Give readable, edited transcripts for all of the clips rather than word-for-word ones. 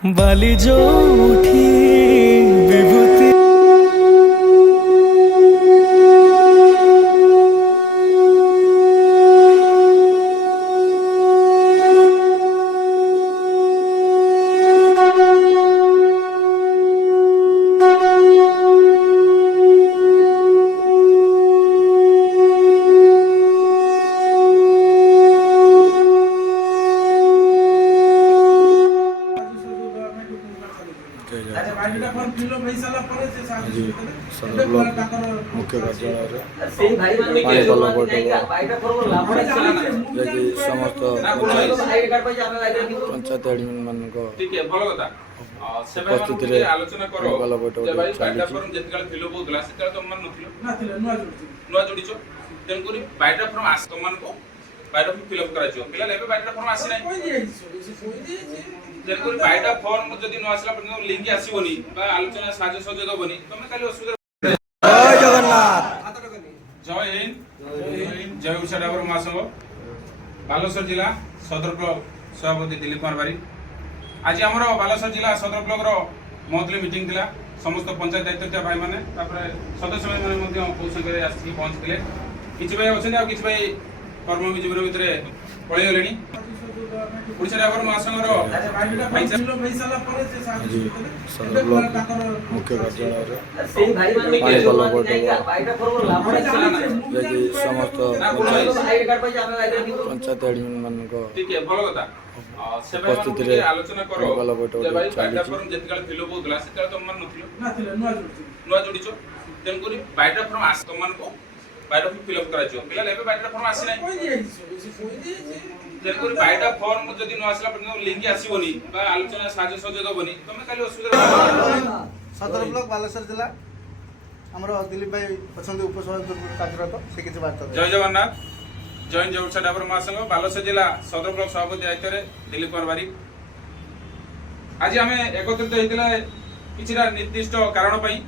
बाली जो उठी विभूति आज सदर ब्लॉक मुख्य कार्यालय पाणीपाल बैठक समस्त पंचायत एडमिन मान उपस्थित पाणीपाल तेणुकर बाइटा फॉर्म जदि न आसला पर्यंत लिंक आसीबोनी बा आलोचना साज सहयोग होबनी तमे खाली असुविधा जय जगन्नाथ जय हिंद जय उषा डाबर महासंघ बालेश्वर जिला सदर ब्लॉक सभापति दिलीप कुमार बारी आज आमर बालेश्वर जिला सदर ब्लॉक रो मंथली मीटिंग थिला समस्त पंचायत दायित्व भाई माने तापर सदस्य माने मध्ये कौशल आसी पहुंचले किछि भाई अछन आ किछि भाई कर्मचारी जीवन भितरे पळै गलेनी उड़ीसा डाबर महासंघ रो सदर ब्लॉक मुख्य कार्यालय पाणीपाल बैठक समस्त पंचायत एडमिन मान उपस्थित आलोचना पाणीपाल बैठक नुआ जोड़ीचो तेणुकर बाइटा फॉर्म आस तुम बाइटा फिलअप कराइयो पिला लेबे बाइटा फॉर्म आसी नै तेणुकर बाइटा फॉर्म जदि न आसला पर्यंत लिंक आसीबोनी बा आलोचना साज सहयोग होबनी तमे खाली असुविधा सदर ब्लॉक बालेश्वर जिला हमर दिलीप भाई पछंदी उपसभापति कार्यरत से किछ बात जय जगन्नाथ जय जय उड़ीसा डाबर महासंघ बालेश्वर जिला सदर ब्लॉक सभापति दायित्व रे दिलीप कुमार बारी आज आमे एकत्रित हेतिला किछरा निर्दिष्ट कारण पई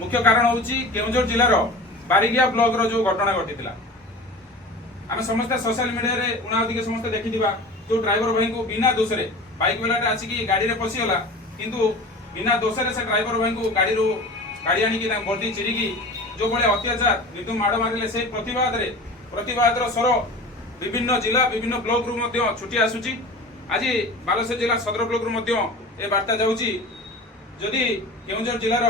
मुख्य कारण होउची केउंझर जिल्लार बारिगिया ब्लॉक रो जो घटना घटितिला आमे समस्त सोशल मीडिया रे उनादिके समस्त देखिदिबा जो ड्राइवर भाई को बिना दोष रे बाइक वाला आसी की गाड़ी रे पसी होला किंतु बिना दोष रे से ड्राइवर भाई को गाड़ी आनी की बॉडी चिरी की जो बळे अत्याचार निर्दम माड़ मारिले से प्रतिवाद रो स्वर विभिन्न जिला विभिन्न ब्लॉक रु मध्ये छुटी आसुची आज बालेश्वर जिला सदर ब्लॉक रु मध्ये ए वार्ता जाउची जदि केउंझर जिल्लार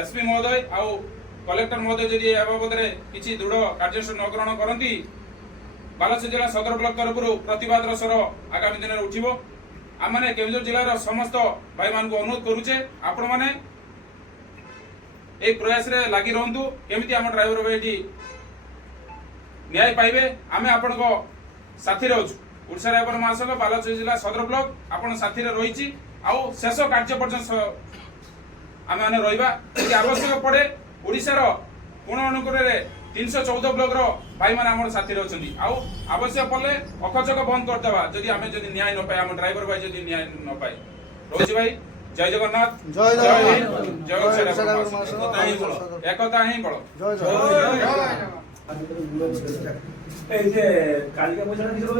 एसपी महोदय आउ कलेक्टर महोदय जदि ए बाबद रे किछि दृढ़ कार्यक्रम न ग्रहण करंती बालेश्वर जिला सदर ब्लॉक तरफ प्रतिवाद स्वर आगामी दिन में उठिबो आम माने केउंझर जिलार समस्त भाई मान को अनुरोध करूचे आपण माने ए प्रयास रे लागि रहंतु केमिति हम ड्राइवर भाई न्याय पाइबे आमे आपण को साथी रहउछु उड़ीसा ड्राइवर महासंघ बालेश्वर जिला सदर ब्लॉक आपण साथी रे रहिछि आउ शेष कार्य पर्यंत आमे माने रहिबा यदि आवश्यक पड़े ओडिसा रो कोण अनुकूल रे 314 ब्लॉक रो भाई माने हमर साथी रे अछंती आउ आवश्यक पड़े अखचक बंद कर देबा जदि न्याय न पाए हम ड्राइवर भाई जदि न्याय न पाए रोजी भाई जय जगन्नाथ जय हिंद जय उड़ीसा एकता ही बळ जय এই যে কালিকা পয়সাটা দিছিল